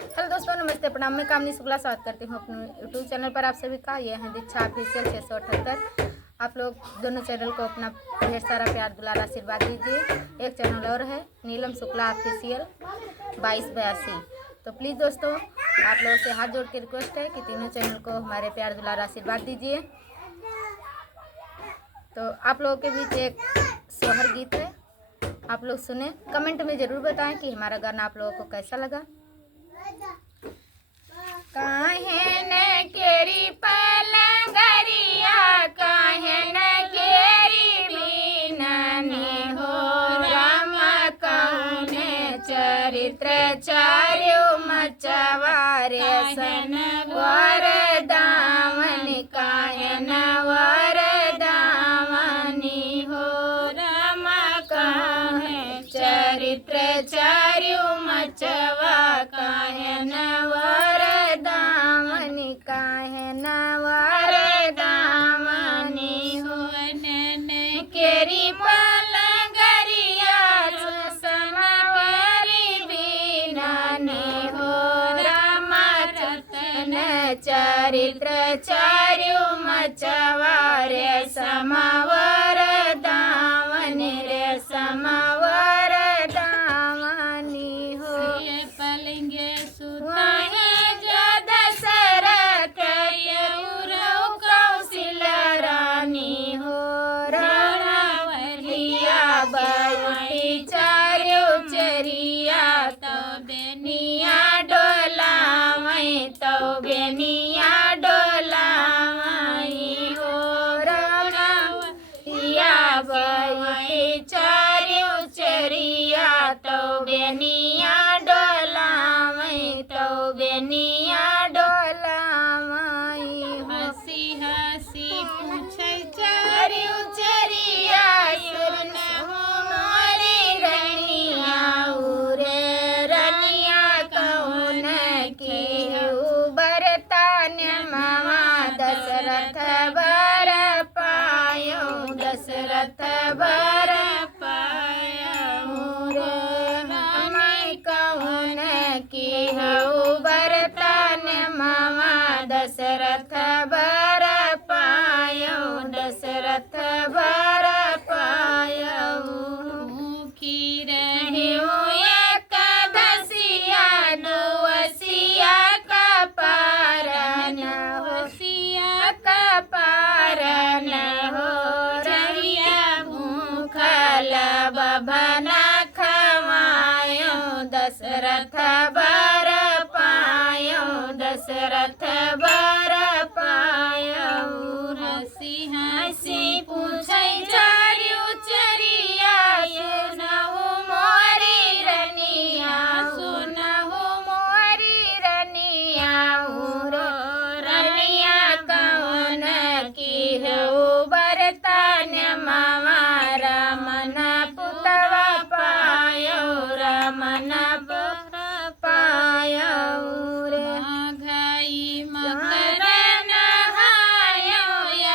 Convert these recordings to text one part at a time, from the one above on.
Hello दोस्तों, नमस्ते, प्रणाम। मैं कामनी शुक्ला स्वागत करती हूँ अपने यूट्यूब चैनल पर आप सभी का। ये है दीक्षा ऑफिशियल 678। आप लोग दोनों चैनल को अपना ढेर सारा प्यार दुलार आशीर्वाद दीजिए। एक चैनल और है नीलम शुक्ला ऑफिशियल 2282। तो प्लीज़ दोस्तों, आप लोगों से हाथ जोड़ के रिक्वेस्ट है कि तीनों चैनल को हमारे प्यार दुलार आशीर्वाद दीजिए। तो आप लोगों के बीच एक सोहर गीत है, आप लोग सुने। कमेंट में ज़रूर बताएं कि हमारा गाना आप लोगों को कैसा लगा। काहे न केरी पलंगरिया, काहे न केरी बीननी हो राम, कौने चरित्र चार्यो मचवारे सन वरदावन, काहे न वरदावनी हो राम, कौने चरित्र चार्यो मचवा, काहे न केरी पलंगरिया केरी बीननी हो राम, रतन चरित्र चार्यो मचवारे समवर दावन रे समवर दावनी हो। पलंगे सुताए जो दशरथ कौशल रानी हो, बउटी चार्यो चरिया तो बेनिया डोलावई, तो बेनिया डोलावई हो रमैया, बउटी चार्यो चरिया तो बेनिया डोलावई, तो बेनिया डोलावई। हंसी हंसी पूछे चार्यो चरिया, दशरथ बर पायो, दशरथ बर पायो रे हमें कौन की हऊ बरतन मामा, दशरथ बर पायो, दशरथ बर पायो। मुखी रहे एकादशिया दुवसिया का पारन होसिया का पारन हो, चरिया भूखल बभना खवायो, दशरथ बर पायो, दशरथ बर पायो। हंसी हंसी पूछै चार्यो चरिया, सुनहु मोरी रनिया, सुनहु मोरी रनिया रो रनिया, कौन की हऊ बरतन मामा, रमन पुतवा पायो, रमन पायो रे। घाई मकर नहायो,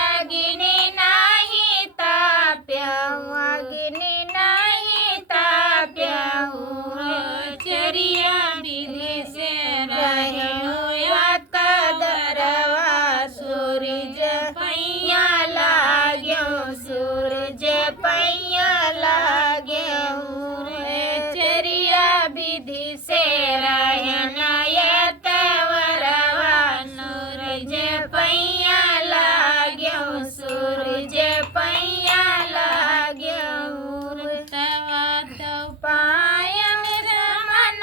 अग्नि नाही ताप्यो, अग्नि नाही ताप्यो, चरिया विधि से रहो कदरवा, सूरज पैया लाग्यो, सूरज पैया लाग्यो रे, चरिया विधि से रहना यतवरवा, सूरज पैया लाग्यो, सूरज पैया लाग्यो रे। तवा तो पायन रमन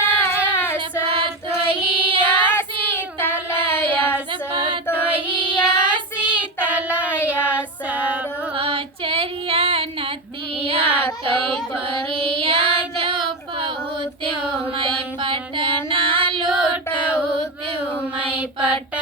सतोहिया शीतलया, सतोहिया शीतलया सरो, चरिया नदिया तो बरिया जो पहुँत्यो, मैं पटना लूटऊ, मैं पटना